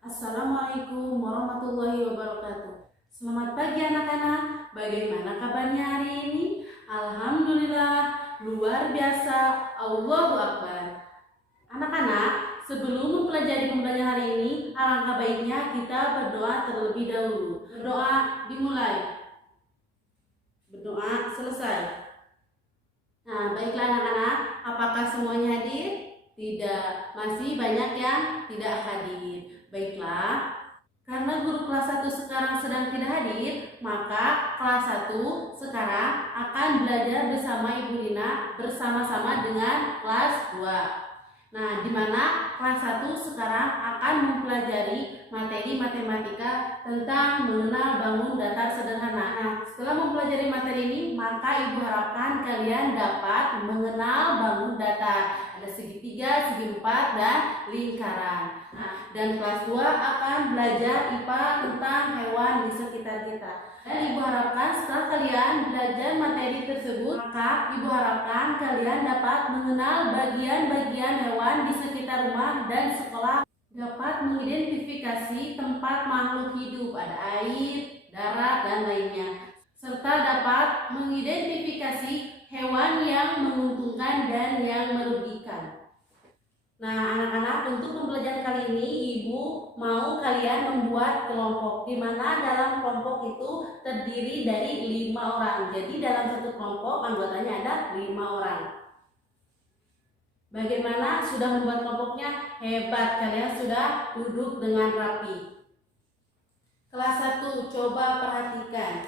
Assalamualaikum warahmatullahi wabarakatuh. Selamat pagi anak-anak. Bagaimana kabarnya hari ini? Alhamdulillah, luar biasa. Allahu Akbar. Anak-anak, sebelum mempelajari pembelajaran hari ini, alangkah baiknya kita berdoa terlebih dahulu. Berdoa dimulai. Berdoa selesai. Nah, baiklah anak-anak, apakah semuanya hadir? Tidak, masih banyak yang tidak hadir. Baiklah, karena guru kelas 1 sekarang sedang tidak hadir, maka kelas 1 sekarang akan belajar bersama Ibu Rina bersama-sama dengan kelas 2. Nah, di mana kelas 1 sekarang akan mempelajari materi matematika tentang mengenal bangun datar sederhana. Nah, setelah mempelajari materi ini, maka Ibu harapkan kalian dapat mengenal bangun datar. Ada segitiga, segi empat, dan lingkaran. Nah, dan kelas 2 akan belajar IPA tentang hewan di sekitar kita. Dan Ibu harapkan setelah kalian belajar materi tersebut, maka Ibu harapkan kalian dapat mengenal bagian-bagian hewan di sekitar rumah dan sekolah, dapat mengidentifikasi tempat makhluk hidup, ada air, darat, dan lainnya, serta dapat mengidentifikasi hewan yang menguntungkan dan yang merugikan. Nah, anak-anak, untuk pembelajaran kali ini Ibu mau kalian membuat kelompok, di mana dalam kelompok itu terdiri dari 5 orang. Jadi dalam satu kelompok anggotanya ada 5 orang. Bagaimana sudah membuat kelompoknya? Hebat, kalian sudah duduk dengan rapi. Kelas 1, coba perhatikan.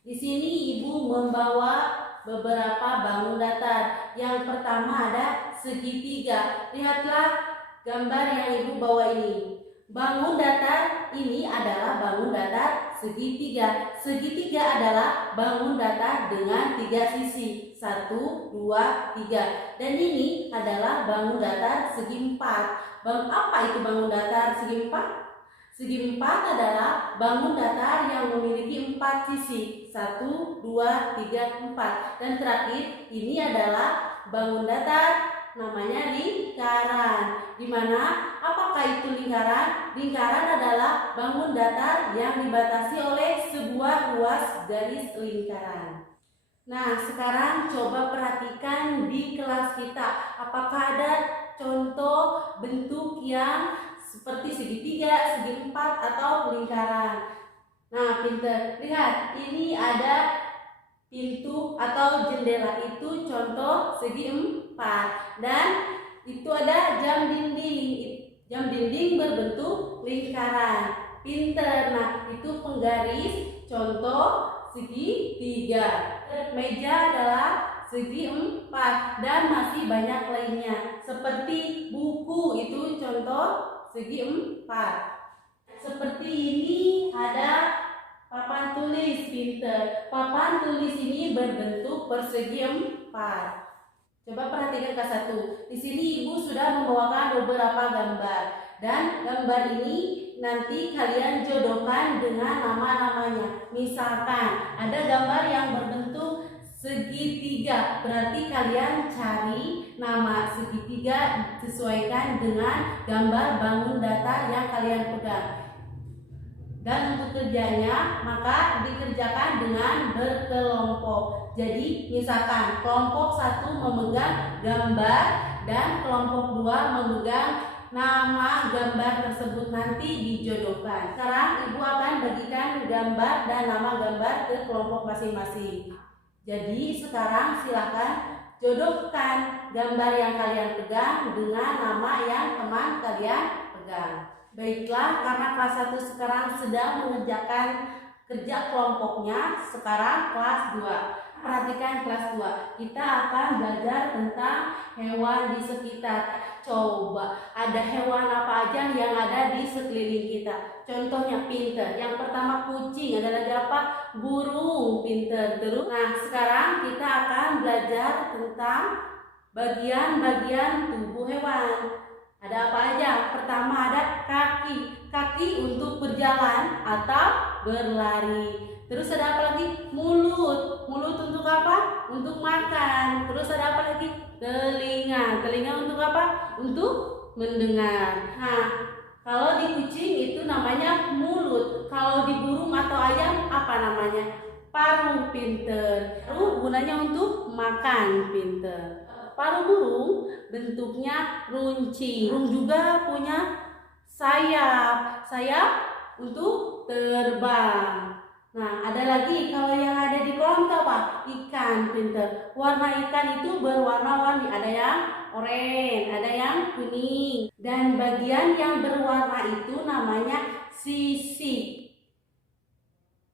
Di sini Ibu membawa beberapa bangun datar. Yang pertama ada segitiga. Lihatlah gambar yang Ibu bawa ini. Bangun datar ini adalah bangun datar segitiga. Segitiga adalah bangun datar dengan 3 sisi. 1, 2, 3. Dan ini adalah bangun datar segi 4. Apa itu bangun datar segi 4? Segi 4 adalah bangun datar yang memiliki 4 sisi. 1, 2, 3, 4. Dan terakhir, ini adalah bangun datar namanya lingkaran. Dimana apakah itu lingkaran? Lingkaran adalah bangun datar yang dibatasi oleh sebuah ruas garis lingkaran. Nah, sekarang coba perhatikan di kelas kita. Apakah ada contoh bentuk yang seperti segitiga, segi 4, atau lingkaran? Nah, pinter. Lihat, ini ada pintu atau jendela, itu contoh segi 4. Dan itu ada jam dinding. Jam dinding berbentuk lingkaran. Pinter. Nah, itu penggaris, contoh segi 3. Meja adalah segi 4. Dan masih banyak lainnya. Seperti buku, itu contoh segi 4. Seperti ini ada papan tulis. Pinter. Papan tulis ini berbentuk persegi 4. Coba perhatikan kelas 1. Di sini Ibu sudah membawakan beberapa gambar. Dan gambar ini nanti kalian jodohkan dengan nama-namanya. Misalkan ada gambar yang berbentuk segitiga, berarti kalian cari nama segitiga sesuaikan dengan gambar bangun datar yang kalian pegang. Dan untuk kerjanya maka dikerjakan dengan berkelompok. Jadi misalkan kelompok 1 memegang gambar dan kelompok 2 memegang nama gambar tersebut, nanti dijodohkan. Sekarang Ibu akan bagikan gambar dan nama gambar ke kelompok masing-masing. Jadi sekarang silakan jodohkan gambar yang kalian pegang dengan nama yang teman kalian pegang. Baiklah, karena kelas 1 sekarang sedang mengerjakan kerja kelompoknya, sekarang kelas 2. Perhatikan kelas 2. Kita akan belajar tentang hewan di sekitar. Coba, ada hewan apa aja yang ada di sekeliling kita? Contohnya pinter. Yang pertama kucing, ada lagi apa? Burung, pinter. Terus, nah sekarang kita akan belajar tentang bagian-bagian tubuh hewan. Ada apa aja? Pertama ada kaki. Kaki untuk berjalan atau berlari. Terus ada apa lagi? Mulut. Mulut untuk apa? Untuk makan. Terus ada apa lagi? Telinga. Telinga untuk apa? Untuk mendengar. Nah, Kalau di kucing itu namanya mulut. Kalau di burung atau ayam apa namanya? Paruh, pinter. Paruh gunanya untuk makan, pinter. Paruh burung bentuknya runcing. Burung juga punya sayap. Sayap untuk terbang. Nah, ada lagi kalau yang ada di kolam itu apa? Ikan, pinter. Warna ikan itu berwarna-warni. Ada yang oranye, ada yang kuning. Dan bagian yang berwarna itu namanya sisik.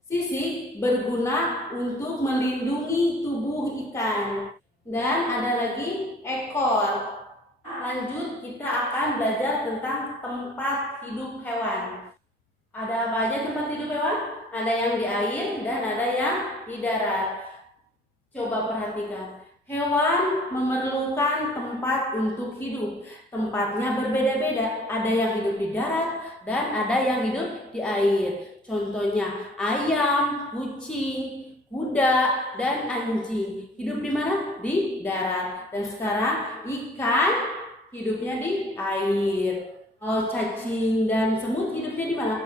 Sisik berguna untuk melindungi tubuh ikan. Dan ada lagi ekor. Lanjut, kita akan belajar tentang tempat hidup hewan. Ada apa aja tempat hidup hewan? Ada yang di air dan ada yang di darat. Coba perhatikan. Hewan memerlukan tempat untuk hidup. Tempatnya berbeda-beda. Ada yang hidup di darat dan ada yang hidup di air. Contohnya ayam, kucing, kuda, dan anjing. Hidup di mana? Di darat. Dan sekarang ikan hidupnya di air. Kalau cacing dan semut hidupnya di mana?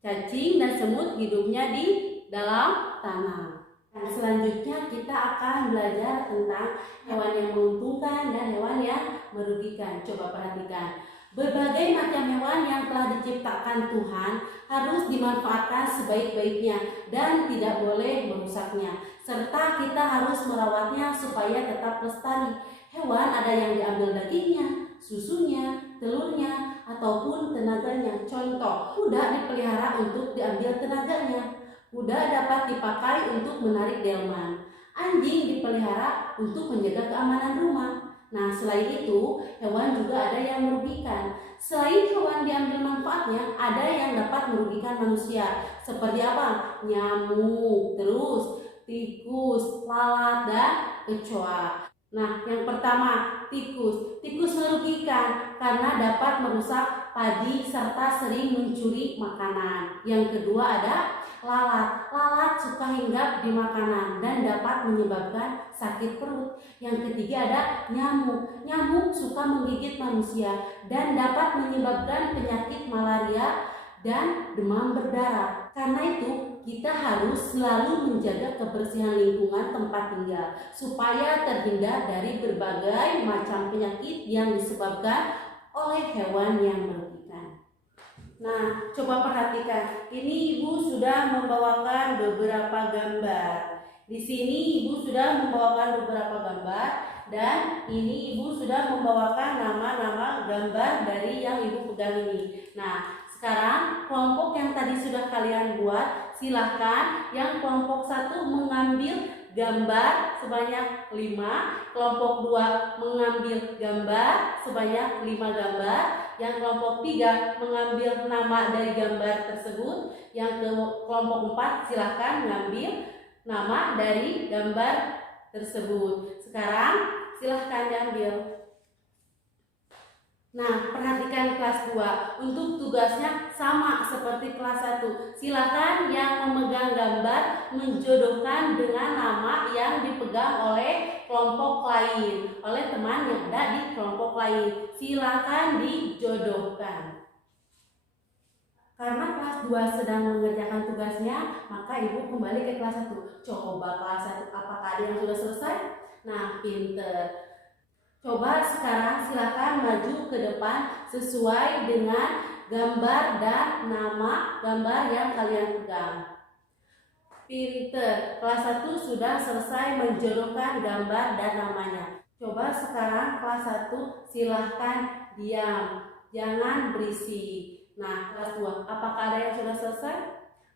Cacing dan semut hidupnya di dalam tanah. Nah, selanjutnya kita akan belajar tentang hewan yang menguntungkan dan hewan yang merugikan. Coba perhatikan. Berbagai macam hewan yang telah diciptakan Tuhan harus dimanfaatkan sebaik-baiknya dan tidak boleh merusaknya. Serta kita harus merawatnya supaya tetap lestari. Hewan ada yang diambil dagingnya, susunya, telurnya, ataupun tenaganya. Contoh, kuda dipelihara untuk diambil tenaganya. Kuda dapat dipakai untuk menarik delman. Anjing dipelihara untuk menjaga keamanan rumah. Nah, selain itu, hewan juga ada yang merugikan. Selain hewan diambil manfaatnya, ada yang dapat merugikan manusia. Seperti apa? Nyamuk, terus tikus, lalat, dan kecoa. Nah, yang pertama, tikus. Tikus merugikan karena dapat merusak padi serta sering mencuri makanan. Yang kedua ada lalat. Lalat suka hinggap di makanan dan dapat menyebabkan sakit perut. Yang ketiga ada nyamuk. Nyamuk suka menggigit manusia dan dapat menyebabkan penyakit malaria dan demam berdarah. Karena itu, kita harus selalu menjaga kebersihan lingkungan tempat tinggal supaya terhindar dari berbagai macam penyakit yang disebabkan oleh hewan yang merugikan. Nah, coba perhatikan. Ini Ibu sudah membawakan beberapa gambar. Di sini Ibu sudah membawakan beberapa gambar dan ini Ibu sudah membawakan nama-nama gambar dari yang Ibu pegang ini. Nah, sekarang kelompok yang tadi sudah kalian buat, silahkan yang kelompok 1 mengambil gambar sebanyak 5, kelompok 2 mengambil gambar sebanyak 5 gambar, yang kelompok 3 mengambil nama dari gambar tersebut, yang kelompok 4 silahkan mengambil nama dari gambar tersebut. Sekarang silahkan diambil. Nah, perhatikan kelas 2. Untuk tugasnya sama seperti kelas 1. Silakan yang memegang gambar menjodohkan dengan nama yang dipegang oleh kelompok lain, oleh teman yang ada di kelompok lain. Silakan dijodohkan. Karena kelas 2 sedang mengerjakan tugasnya, maka Ibu kembali ke kelas 1. Coba kelas 1, apakah ada yang sudah selesai? Nah, pinter. Coba sekarang silakan maju ke depan sesuai dengan gambar dan nama gambar yang kalian pegang. Pinter. Kelas 1 sudah selesai menjodohkan gambar dan namanya. Coba sekarang kelas 1 silahkan diam. Jangan berisik. Nah, kelas 2, apakah ada yang sudah selesai?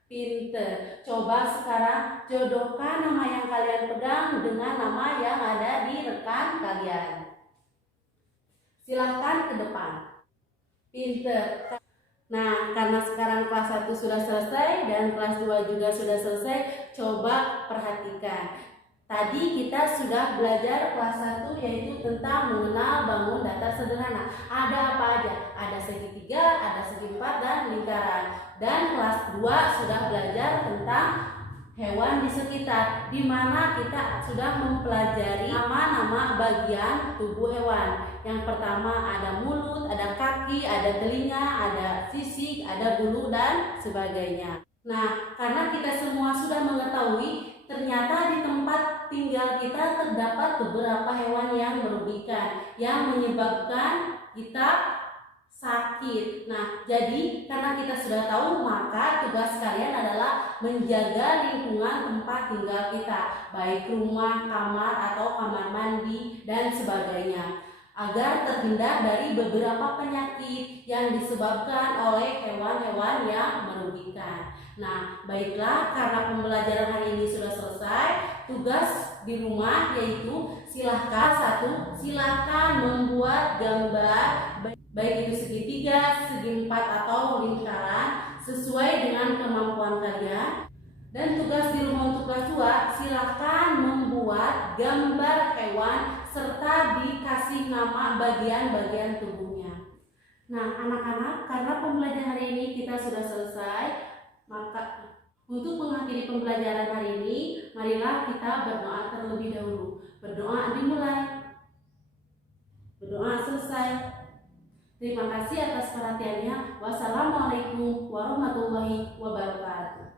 Pinter. Coba sekarang jodohkan nama yang kalian pegang dengan nama yang ada di rekan kalian. Silahkan ke depan. Pinter. Nah, karena sekarang kelas 1 sudah selesai dan kelas 2 juga sudah selesai, coba perhatikan. Tadi kita sudah belajar kelas 1 yaitu tentang mengenal bangun datar sederhana. Ada apa aja? Ada segitiga, ada segi 4 dan lingkaran. Dan kelas 2 sudah belajar tentang hewan di sekitar, di mana kita sudah mempelajari nama-nama bagian tubuh hewan. Yang pertama ada mulut, ada kaki, ada telinga, ada sisik, ada bulu, dan sebagainya. Nah, karena kita semua sudah mengetahui, ternyata di tempat tinggal kita terdapat beberapa hewan yang merugikan, yang menyebabkan kita sakit. Nah, jadi karena kita sudah tahu, maka tugas kalian adalah menjaga lingkungan tempat tinggal kita, baik rumah, kamar, atau kamar mandi, dan sebagainya, agar terhindar dari beberapa penyakit yang disebabkan oleh hewan-hewan yang merugikan. Nah, baiklah, karena pembelajaran hari ini sudah selesai, tugas di rumah yaitu silahkan membuat gambar, baik itu segitiga, segi empat, atau lingkaran sesuai dengan kemampuan kalian. Dan tugas di rumah untuk kelas 2, silahkan membuat gambar hewan serta dikasih nama bagian-bagian tubuhnya. Nah, anak-anak, karena pembelajaran hari ini kita sudah selesai, maka untuk mengakhiri pembelajaran hari ini, marilah kita berdoa terlebih dahulu. Berdoa dimulai, berdoa selesai. Terima kasih atas perhatiannya. Wassalamualaikum warahmatullahi wabarakatuh.